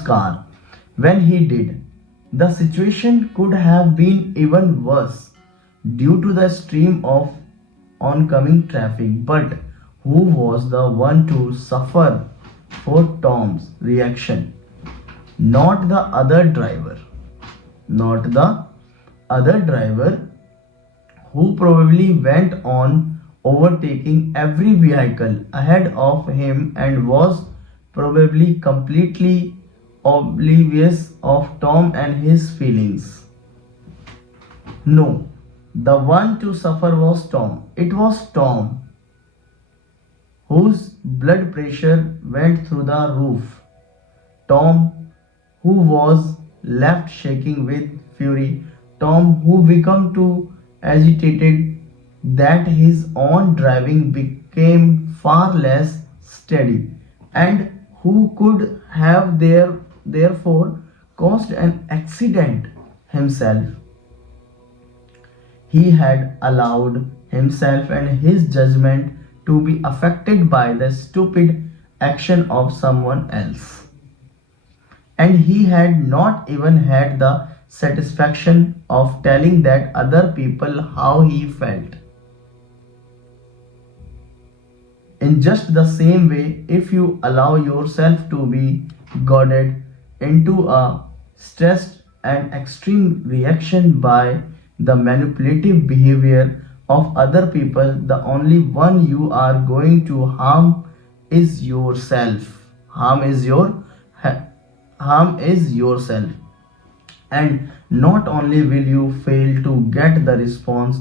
Tom's car. When he did, the situation could have been even worse due to the stream of oncoming traffic. But who was the one to suffer for Tom's reaction? Not the other driver. Not the other driver who probably went on overtaking every vehicle ahead of him and was probably completely oblivious of Tom and his feelings. No, the one to suffer was Tom. It was Tom whose blood pressure went through the roof. Tom who was left shaking with fury. Tom who became too agitated that his own driving became far less steady, and who could have therefore caused an accident himself. He had allowed himself and his judgment to be affected by the stupid action of someone else. And he had not even had the satisfaction of telling that other people how he felt. In just the same way, if you allow yourself to be goaded into a stressed and extreme reaction by the manipulative behavior of other people, the only one you are going to harm is yourself. Harm is yourself. And not only will you fail to get the response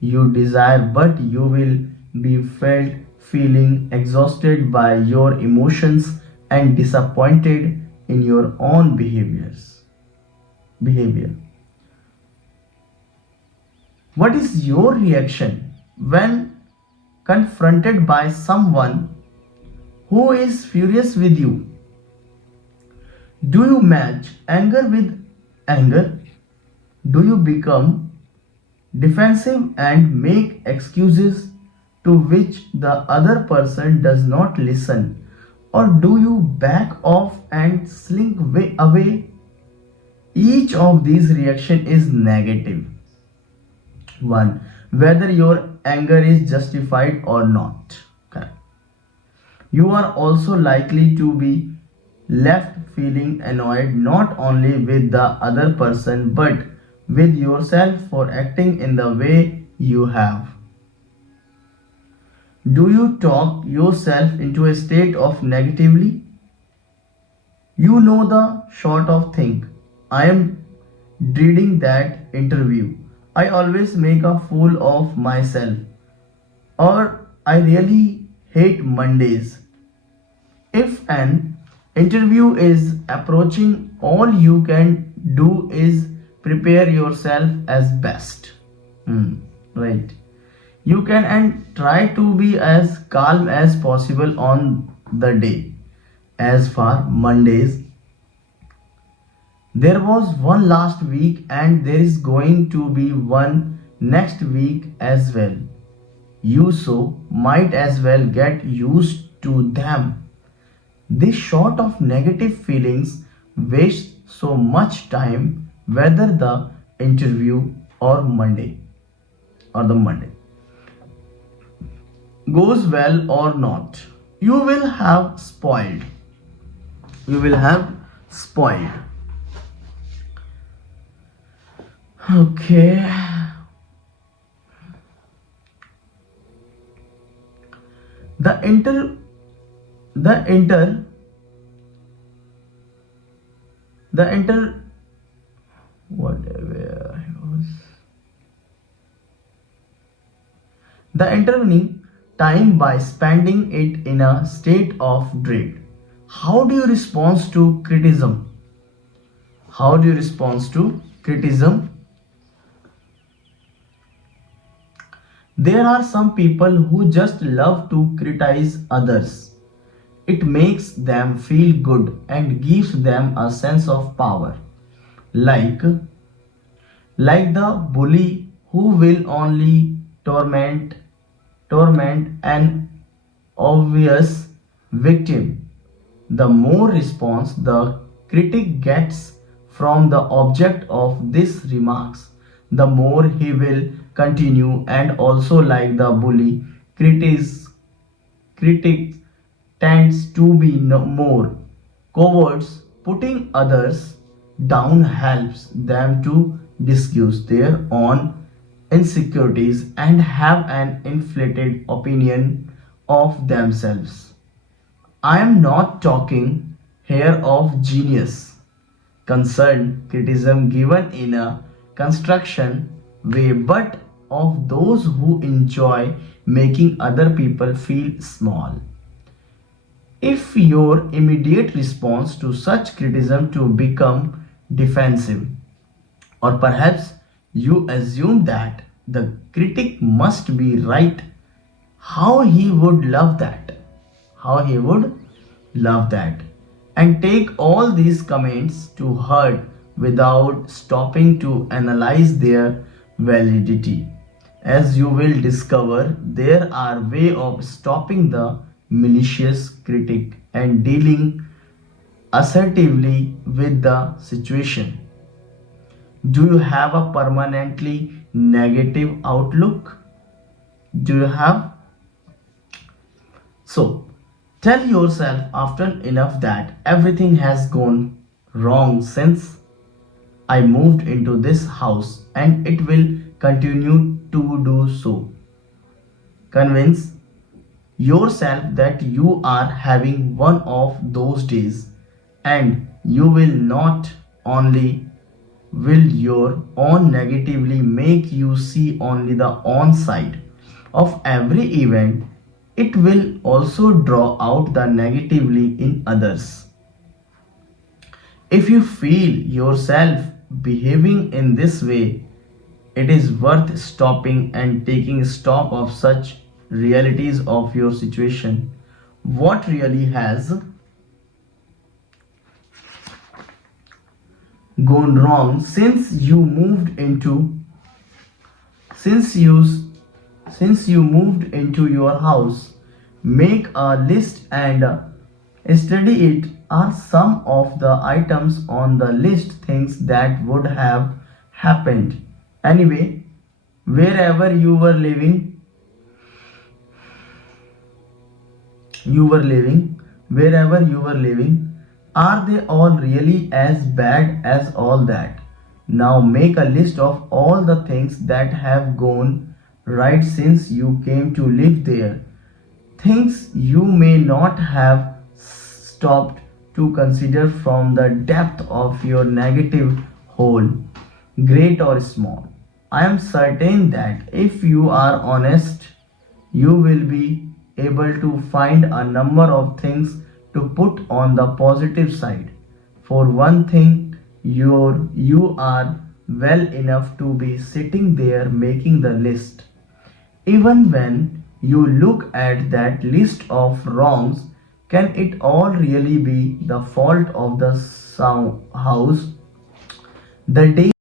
you desire, but you will be felt feeling exhausted by your emotions and disappointed in your own behavior. What is your reaction when confronted by someone who is furious with you? Do you match anger with anger? Do you become defensive and make excuses to which the other person does not listen? Or do you back off and slink away? Each of these reactions is negative one, whether your anger is justified or not. Okay. You are also likely to be left feeling annoyed not only with the other person but with yourself for acting in the way you have. Do you talk yourself into a state of negatively? You know the sort of thing. I am dreading that interview. I always make a fool of myself. Or I really hate Mondays. If an interview is approaching, all you can do is prepare yourself as best. Right. You can and try to be as calm as possible on the day. As for Mondays, there was one last week and there is going to be one next week as well. You so might as well get used to them. This sort of negative feelings waste so much time, whether the interview or the Monday goes well or not. You will have spoiled. Okay. The inter the inter the inter whatever I was the intervening time by spending it in a state of dread. How do you respond to criticism? There are some people who just love to criticize others. It makes them feel good and gives them a sense of power. Like the bully who will only torment an obvious victim. The more response the critic gets from the object of these remarks, the more he will continue. And also, like the bully, critics tends to be more cowards. Putting others down helps them to discuss their own insecurities and have an inflated opinion of themselves. I am not talking here of genius, concerned criticism given in a construction way, but of those who enjoy making other people feel small. If your immediate response to such criticism to become defensive, or perhaps you assume that the critic must be right, how he would love that. How he would love that. And take all these comments to heart without stopping to analyze their validity. As you will discover, there are ways of stopping the malicious critic and dealing assertively with the situation. Do you have a permanently negative outlook? Do you have? So, tell yourself often enough that everything has gone wrong since I moved into this house and it will continue to do so. Convince yourself that you are having one of those days, and you will not only will your own negatively make you see only the on side of every event, it will also draw out the negatively in others. If you feel yourself behaving in this way, it is worth stopping and taking stock of such realities of your situation. What really has gone wrong since you since you moved into your house? Make a list and study it. Are some of the items on the list things that would have happened anyway, wherever you were living? Are they all really as bad as all that? Now make a list of all the things that have gone right since you came to live there. Things you may not have stopped to consider from the depth of your negative hole, great or small. I am certain that if you are honest, you will be able to find a number of things to put on the positive side. For one thing, you are well enough to be sitting there making the list. Even when you look at that list of wrongs, can it all really be the fault of the house? The day